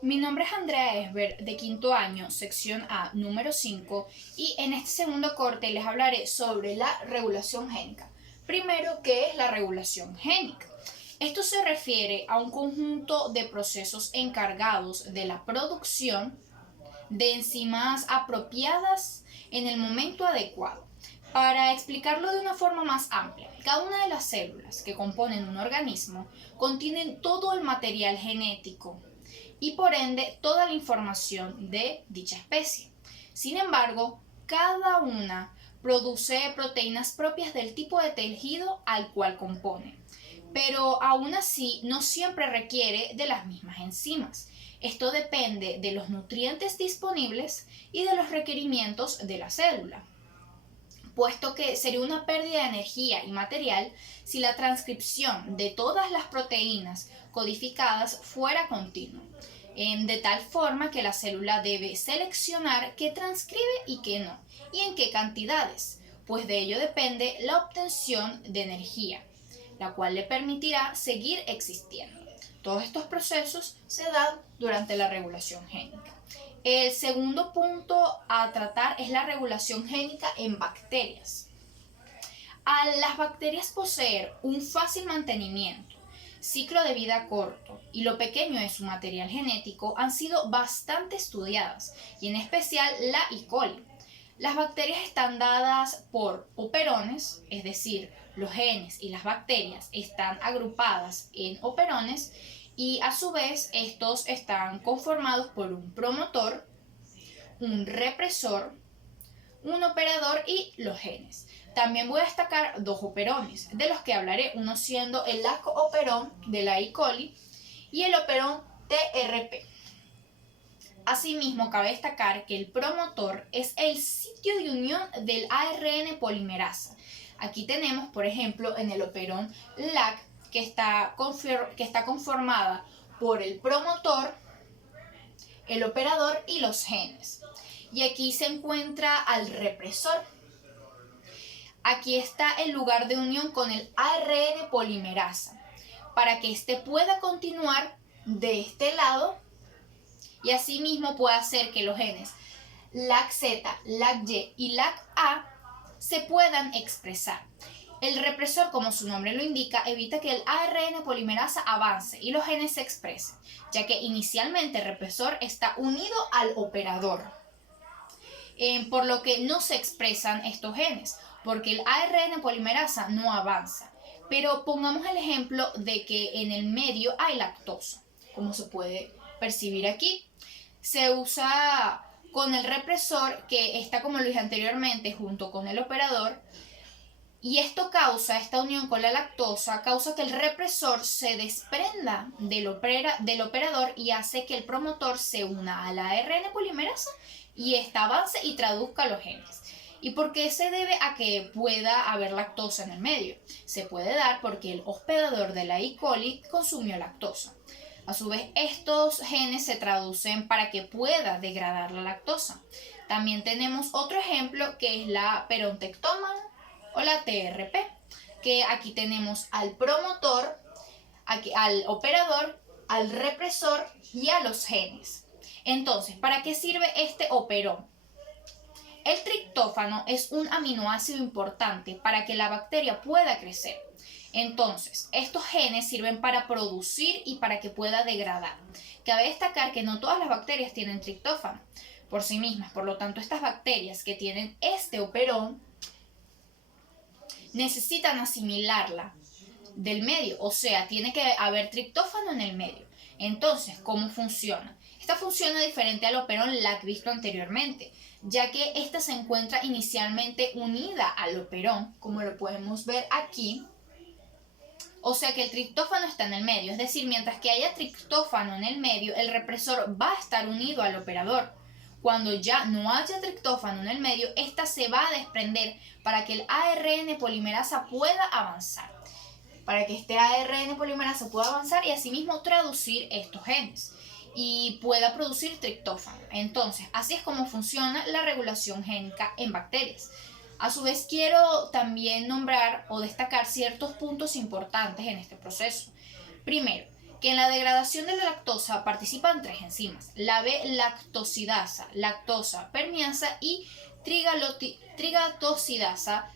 Mi nombre es Andrea Esber, de quinto año, sección A, número 5, y en este segundo corte les hablaré sobre la regulación génica. Primero, ¿qué es la regulación génica? Esto se refiere a un conjunto de procesos encargados de la producción de enzimas apropiadas en el momento adecuado. Para explicarlo de una forma más amplia, cada una de las células que componen un organismo contienen todo el material genético y por ende toda la información de dicha especie. Sin embargo, cada una produce proteínas propias del tipo de tejido al cual compone, pero aún así no siempre requiere de las mismas enzimas. Esto depende de los nutrientes disponibles y de los requerimientos de la célula, puesto que sería una pérdida de energía y material si la transcripción de todas las proteínas codificadas fuera continua, de tal forma que la célula debe seleccionar qué transcribe y qué no, y en qué cantidades, pues de ello depende la obtención de energía, la cual le permitirá seguir existiendo. Todos estos procesos se dan durante la regulación génica. El segundo punto a tratar es la regulación génica en bacterias. A las bacterias poseer un fácil mantenimiento, ciclo de vida corto y lo pequeño de su material genético han sido bastante estudiadas, y en especial la E. coli. Las bacterias están dadas por operones, es decir, los genes y las bacterias están agrupadas en operones, y a su vez estos están conformados por un promotor, un represor, un operador y los genes. También voy a destacar dos operones, de los que hablaré, uno siendo el lac-operón de la E. coli y el operón TRP. Asimismo, cabe destacar que el promotor es el sitio de unión del ARN polimerasa. Aquí tenemos, por ejemplo, en el operón LAC, que está conformada por el promotor, el operador y los genes. Y aquí se encuentra al represor. Aquí está el lugar de unión con el ARN polimerasa, para que éste pueda continuar de este lado y asimismo puede hacer que los genes LAC-Z, LAC-Y y LAC-A se puedan expresar. El represor, como su nombre lo indica, evita que el ARN polimerasa avance y los genes se expresen, ya que inicialmente el represor está unido al operador, por lo que no se expresan estos genes, porque el ARN polimerasa no avanza. Pero pongamos el ejemplo de que en el medio hay lactosa, como se puede percibir aquí. Se usa con el represor, que está, como lo dije anteriormente, junto con el operador, y esto esta unión con la lactosa causa que el represor se desprenda del operador y hace que el promotor se una a la ARN polimerasa y esta avance y traduzca los genes. ¿Y por qué se debe a que pueda haber lactosa en el medio? Se puede dar porque el hospedador de la E. coli consumió lactosa. A su vez, estos genes se traducen para que pueda degradar la lactosa. También tenemos otro ejemplo, que es la perontectoma o la TRP, que aquí tenemos al promotor, al operador, al represor y a los genes. Entonces, ¿para qué sirve este operón? El triptófano es un aminoácido importante para que la bacteria pueda crecer. Entonces, estos genes sirven para producir y para que pueda degradar. Cabe destacar que no todas las bacterias tienen triptófano por sí mismas, por lo tanto, estas bacterias que tienen este operón necesitan asimilarla del medio, o sea, tiene que haber triptófano en el medio. Entonces, ¿cómo funciona? Esta funciona diferente al operón LAC visto anteriormente, ya que esta se encuentra inicialmente unida al operón, como lo podemos ver aquí. O sea que el triptófano está en el medio, es decir, mientras que haya triptófano en el medio, el represor va a estar unido al operador. Cuando ya no haya triptófano en el medio, esta se va a desprender para que el ARN polimerasa pueda avanzar. Para que este ARN polimerasa pueda avanzar y asimismo traducir estos genes y pueda producir triptófano. Entonces, así es como funciona la regulación génica en bacterias. A su vez, quiero también nombrar o destacar ciertos puntos importantes en este proceso. Primero, que en la degradación de la lactosa participan 3 enzimas: la B-lactosidasa, lactosa permeasa y trigatosidasa,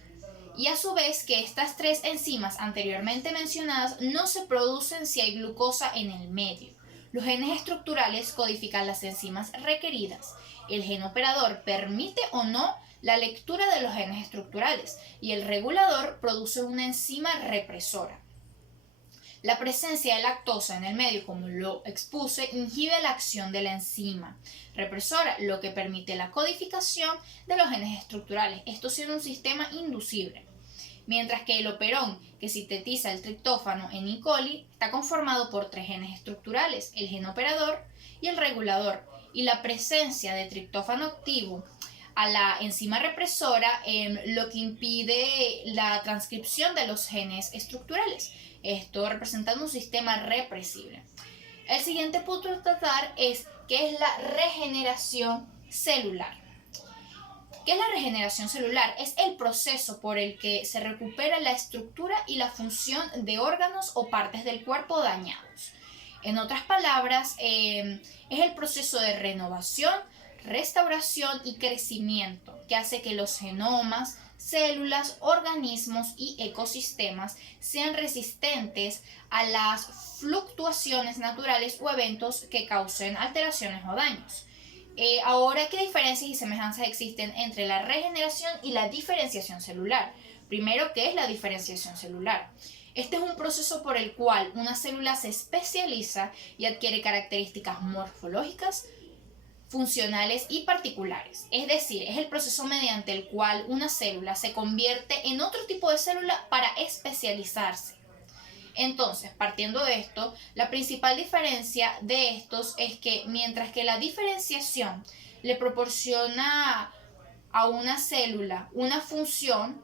y a su vez que estas 3 enzimas anteriormente mencionadas no se producen si hay glucosa en el medio. Los genes estructurales codifican las enzimas requeridas. El gen operador permite o no la lectura de los genes estructurales y el regulador produce una enzima represora. La presencia de lactosa en el medio, como lo expuse, inhibe la acción de la enzima represora, lo que permite la codificación de los genes estructurales, esto siendo un sistema inducible. Mientras que el operón, que sintetiza el triptófano en E. coli, está conformado por 3 genes estructurales: el gen operador y el regulador, y la presencia de triptófano activo a la enzima represora lo que impide la transcripción de los genes estructurales, esto representando un sistema represible. El siguiente punto a tratar es qué es la regeneración celular. ¿Qué es la regeneración celular? Es el proceso por el que se recupera la estructura y la función de órganos o partes del cuerpo dañados. En otras palabras, es el proceso de renovación, restauración y crecimiento que hace que los genomas, células, organismos y ecosistemas sean resistentes a las fluctuaciones naturales o eventos que causen alteraciones o daños. Ahora, ¿qué diferencias y semejanzas existen entre la regeneración y la diferenciación celular? Primero, ¿qué es la diferenciación celular? Este es un proceso por el cual una célula se especializa y adquiere características morfológicas, funcionales y particulares. Es decir, es el proceso mediante el cual una célula se convierte en otro tipo de célula para especializarse. Entonces, partiendo de esto, la principal diferencia de estos es que mientras que la diferenciación le proporciona a una célula una función,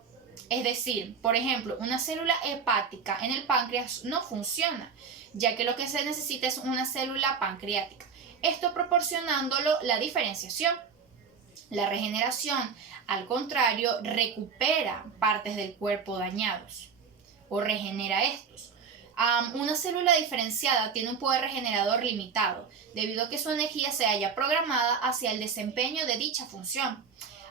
es decir, por ejemplo, una célula hepática en el páncreas no funciona, ya que lo que se necesita es una célula pancreática. Esto proporcionándolo la diferenciación. La regeneración, al contrario, recupera partes del cuerpo dañados o regenera estos. Una célula diferenciada tiene un poder regenerador limitado, debido a que su energía se halla programada hacia el desempeño de dicha función.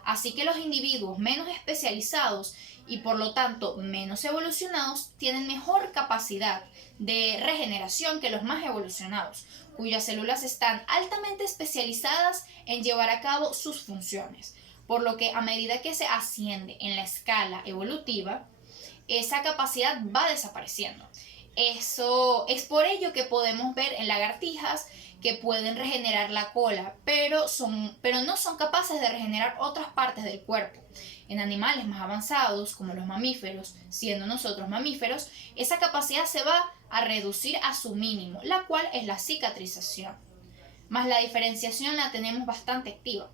Así que los individuos menos especializados y por lo tanto menos evolucionados tienen mejor capacidad de regeneración que los más evolucionados, cuyas células están altamente especializadas en llevar a cabo sus funciones, por lo que a medida que se asciende en la escala evolutiva, esa capacidad va desapareciendo. Eso es por ello que podemos ver en lagartijas que pueden regenerar la cola, pero no son capaces de regenerar otras partes del cuerpo. En animales más avanzados, como los mamíferos, siendo nosotros mamíferos, esa capacidad se va a reducir a su mínimo, la cual es la cicatrización. Más la diferenciación la tenemos bastante activa,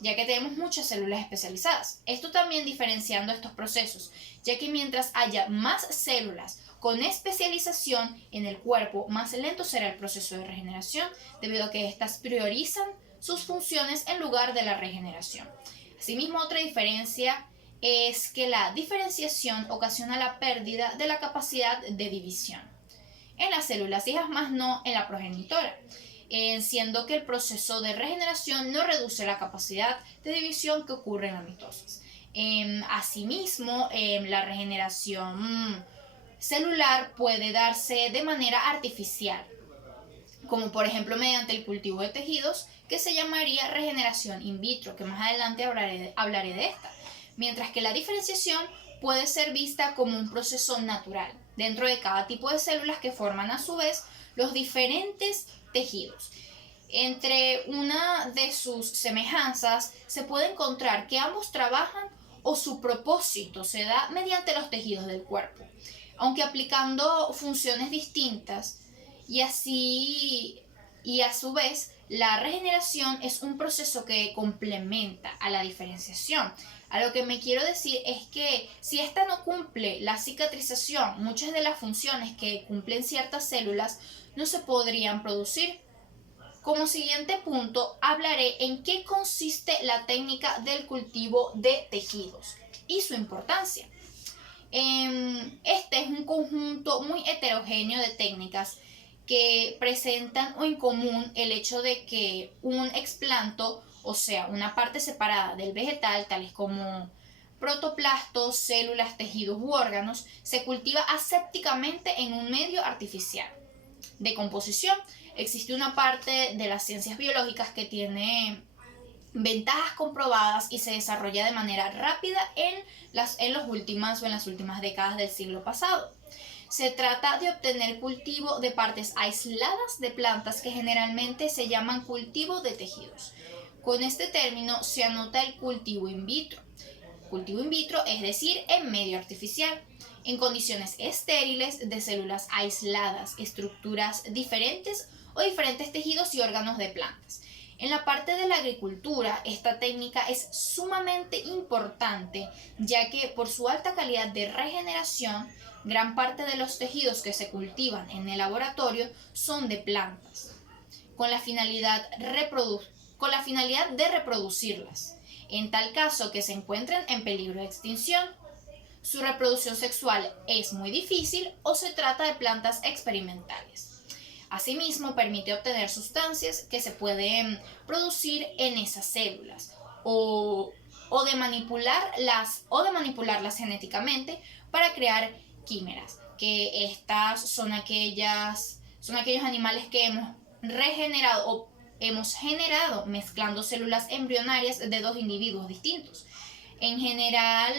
ya que tenemos muchas células especializadas. Esto también diferenciando estos procesos, ya que mientras haya más células con especialización en el cuerpo, más lento será el proceso de regeneración, debido a que éstas priorizan sus funciones en lugar de la regeneración. Asimismo, otra diferencia es que la diferenciación ocasiona la pérdida de la capacidad de división en las células hijas, más no en la progenitora, siendo que el proceso de regeneración no reduce la capacidad de división que ocurre en la mitosis. Asimismo, la regeneración celular puede darse de manera artificial, como por ejemplo mediante el cultivo de tejidos, que se llamaría regeneración in vitro, que más adelante hablaré de esta, mientras que la diferenciación puede ser vista como un proceso natural dentro de cada tipo de células que forman a su vez los diferentes tejidos. Entre una de sus semejanzas se puede encontrar que ambos trabajan o su propósito se da mediante los tejidos del cuerpo, aunque aplicando funciones distintas, y a su vez la regeneración es un proceso que complementa a la diferenciación. A lo que me quiero decir es que si ésta no cumple la cicatrización, muchas de las funciones que cumplen ciertas células no se podrían producir. Como siguiente punto, hablaré en qué consiste la técnica del cultivo de tejidos y su importancia. Este es un conjunto muy heterogéneo de técnicas que presentan en común el hecho de que un explanto, o sea, una parte separada del vegetal, tales como protoplastos, células, tejidos u órganos, se cultiva asépticamente en un medio artificial de composición. Existe una parte de las ciencias biológicas que tiene ventajas comprobadas y se desarrolla de manera rápida en las últimas décadas del siglo pasado. Se trata de obtener cultivo de partes aisladas de plantas que generalmente se llaman cultivo de tejidos. Con este término se anota el cultivo in vitro. Cultivo in vitro, es decir, en medio artificial, en condiciones estériles de células aisladas, estructuras diferentes o diferentes tejidos y órganos de plantas. En la parte de la agricultura, esta técnica es sumamente importante, ya que por su alta calidad de regeneración, gran parte de los tejidos que se cultivan en el laboratorio son de plantas, con la finalidad de reproducirlas, en tal caso que se encuentren en peligro de extinción. Su reproducción sexual es muy difícil o se trata de plantas experimentales. Asimismo, permite obtener sustancias que se pueden producir en esas células o de manipularlas genéticamente para crear químeras, que estas son aquellos animales que hemos generado mezclando células embrionarias de dos individuos distintos, en general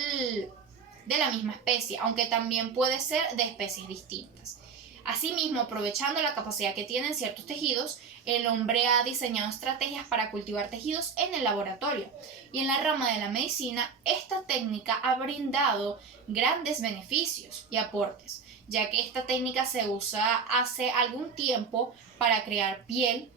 de la misma especie, aunque también puede ser de especies distintas. Asimismo, aprovechando la capacidad que tienen ciertos tejidos, el hombre ha diseñado estrategias para cultivar tejidos en el laboratorio, y en la rama de la medicina, esta técnica ha brindado grandes beneficios y aportes, ya que esta técnica se usa hace algún tiempo para crear piel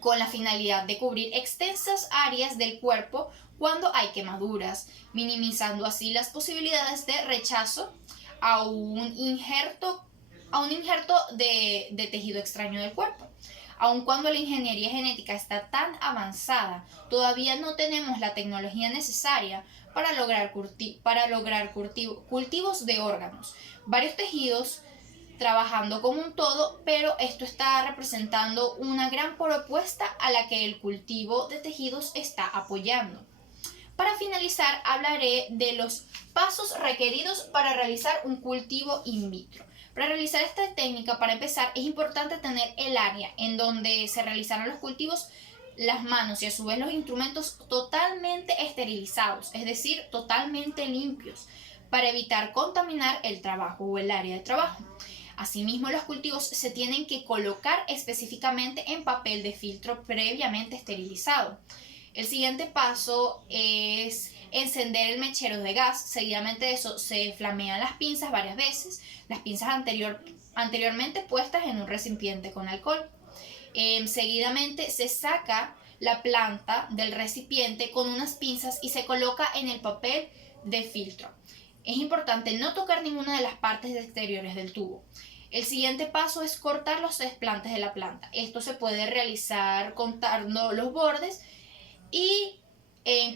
con la finalidad de cubrir extensas áreas del cuerpo cuando hay quemaduras, minimizando así las posibilidades de rechazo a un injerto de tejido extraño del cuerpo. Aun cuando la ingeniería genética está tan avanzada, todavía no tenemos la tecnología necesaria para lograr cultivos de órganos, varios tejidos trabajando como un todo, pero esto está representando una gran propuesta a la que el cultivo de tejidos está apoyando. Para finalizar, hablaré de los pasos requeridos para realizar un cultivo in vitro. Para realizar esta técnica, para empezar, es importante tener el área en donde se realizarán los cultivos, las manos y a su vez los instrumentos totalmente esterilizados, es decir, totalmente limpios, para evitar contaminar el trabajo o el área de trabajo. Asimismo, los cultivos se tienen que colocar específicamente en papel de filtro previamente esterilizado. El siguiente paso es encender el mechero de gas. Seguidamente de eso se flamean las pinzas varias veces, las pinzas anteriormente puestas en un recipiente con alcohol. Seguidamente se saca la planta del recipiente con unas pinzas y se coloca en el papel de filtro. Es importante no tocar ninguna de las partes exteriores del tubo. El siguiente paso es cortar los desplantes de la planta. Esto se puede realizar cortando los bordes y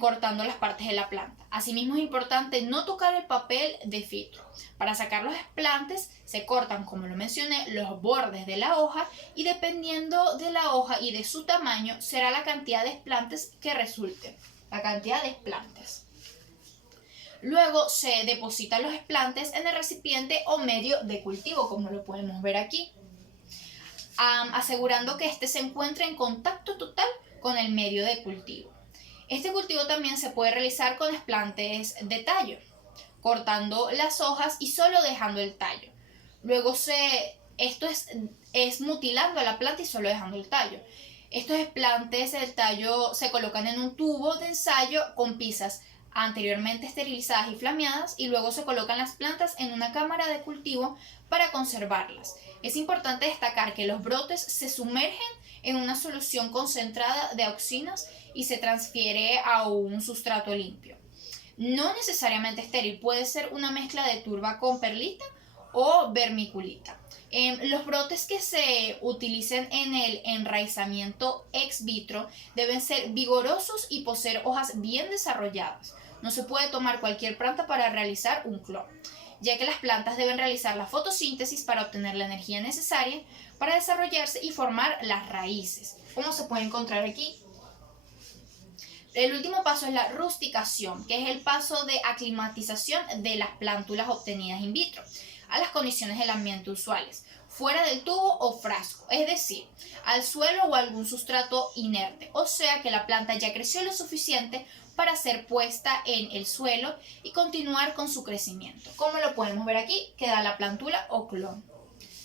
cortando las partes de la planta. Asimismo, es importante no tocar el papel de filtro. Para sacar los desplantes se cortan, como lo mencioné, los bordes de la hoja, y dependiendo de la hoja y de su tamaño será la cantidad de desplantes que resulte. La cantidad de desplantes. Luego se depositan los desplantes en el recipiente o medio de cultivo, como lo podemos ver aquí, asegurando que éste se encuentre en contacto total con el medio de cultivo. Este cultivo también se puede realizar con desplantes de tallo, cortando las hojas y solo dejando el tallo. Luego esto es mutilando a la planta y solo dejando el tallo. Estos desplantes del tallo se colocan en un tubo de ensayo con pinzas anteriormente esterilizadas y flameadas, y luego se colocan las plantas en una cámara de cultivo para conservarlas. Es importante destacar que los brotes se sumergen en una solución concentrada de auxinas y se transfiere a un sustrato limpio. No necesariamente estéril, puede ser una mezcla de turba con perlita o vermiculita. Los brotes que se utilicen en el enraizamiento ex vitro deben ser vigorosos y poseer hojas bien desarrolladas. No se puede tomar cualquier planta para realizar un clon. ya que las plantas deben realizar la fotosíntesis para obtener la energía necesaria para desarrollarse y formar las raíces, como se puede encontrar aquí. El último paso es la rusticación, que es el paso de aclimatización de las plántulas obtenidas in vitro a las condiciones del ambiente usuales, fuera del tubo o frasco, es decir, al suelo o algún sustrato inerte, o sea que la planta ya creció lo suficiente para ser puesta en el suelo y continuar con su crecimiento. Como lo podemos ver aquí, queda la plántula o clon.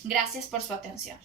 Gracias por su atención.